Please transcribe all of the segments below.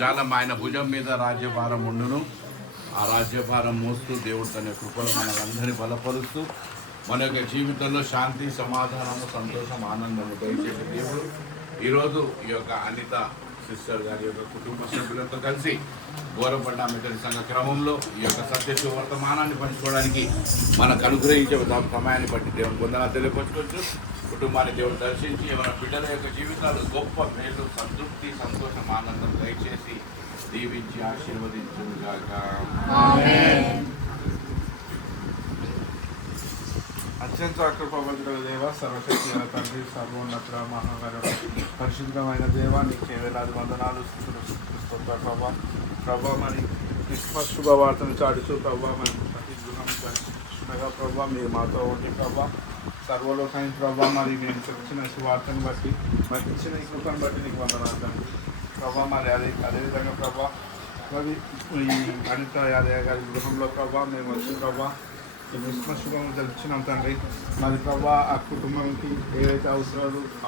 చాలా ఆయన భుజం మీద రాజ్యభారం ఉండును. ఆ రాజ్యభారం మోస్తూ దేవుడు తన కృపను మనలందరినీ బలపరుస్తూ మన యొక్క జీవితంలో శాంతి, సమాధానము, సంతోషం, ఆనందము దయచేసే దేవుడు ఈరోజు ఈ యొక్క అనిత సిస్టర్ గారి యొక్క కుటుంబ సభ్యులతో కలిసి గోరబండ మెదటి సంఘ క్రమంలో ఈ యొక్క సత్య వర్తమానాన్ని పంచుకోవడానికి మనకు అనుగ్రహించే సమయాన్ని బట్టి దేవుని వందనాలు తెలియపరచుకోవచ్చు. కుటుంబాన్ని దేవుడు దర్శించి మన బిడ్డల యొక్క జీవితాలు గొప్ప మేలు, సంతృప్తి, సంతోషం, ఆనందం దయచేసి దీవించి ఆశీర్వదించుగాక. అత్యంత కృపవంతుడు దేవ, సర్వశక్తి గల తండ్రి, సర్వోన్నత మహాగణుడు, పరిశుద్ధమైన దేవ, నీకే వేలాది వందనాలు, స్తోత్రాలు ప్రభా. ప్రభా మరి క్రిస్మస్ శుభవార్తను చాడుచు ప్రభా మరి ప్రతి గృహం దర్శించుగా ప్రభా మీరు మాతో ఉండి ప్రభా. సర్వలోకానికి ప్రభా మరి మేము చెప్పిన శుభవార్తను బట్టి మరి ఇచ్చిన ఈ కృపను బట్టి నీకు వందనాలు తండ్రి ప్రభా. మరి అదేవిధంగా ప్రభా మరి ఈ అనిత యాదయ్య గారి గృహంలో ప్రభా మేము వచ్చి ప్రభా ఈ క్రిస్మస్ శుభం తెలిసినాం తండ్రి. మరి ప్రభా ఆ కుటుంబానికి ఏవైతే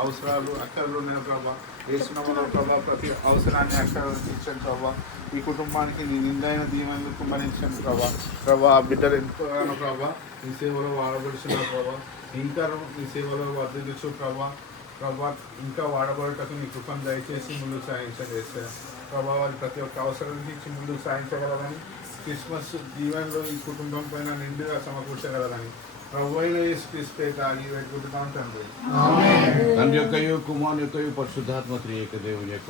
అవసరాలు అక్కర్లు ఉన్నాయో ప్రభా వేసుకున్న ప్రభా ప్రతి అవసరాన్ని అక్కడ ఇచ్చాను ప్రభా. ఈ కుటుంబానికి నీ నిందైన దీవెనలు కుమ్మరించాను ప్రభా. ప్రభా ఆ బిడ్డలు ఎంతగానో ప్రభా నీ సేవలో వాడబడుచున్న ప్రభా, ఇంకా నీ సేవలో వర్ధించు ప్రభా. ప్రభా ఇంకా వాడబడటకు నీ కృపను దయచేసి ముందు సాగించండి. ప్రభావ వారి ప్రతి ఒక్క అవసరం తీర్చి ముందుకు సాధించగలరని, క్రిస్మస్ దీవెనలో ఈ కుటుంబం పైన నిండుగా సమకూర్చగలరని ప్రభు అయిన యేసుక్రీస్తు పేరిట అడిగి పెట్టుకుంటున్నాం తండ్రి. తండ్రి యొక్కయు కుమారుని యొక్కయు పరిశుద్ధాత్మ త్రియేక దేవుని యొక్క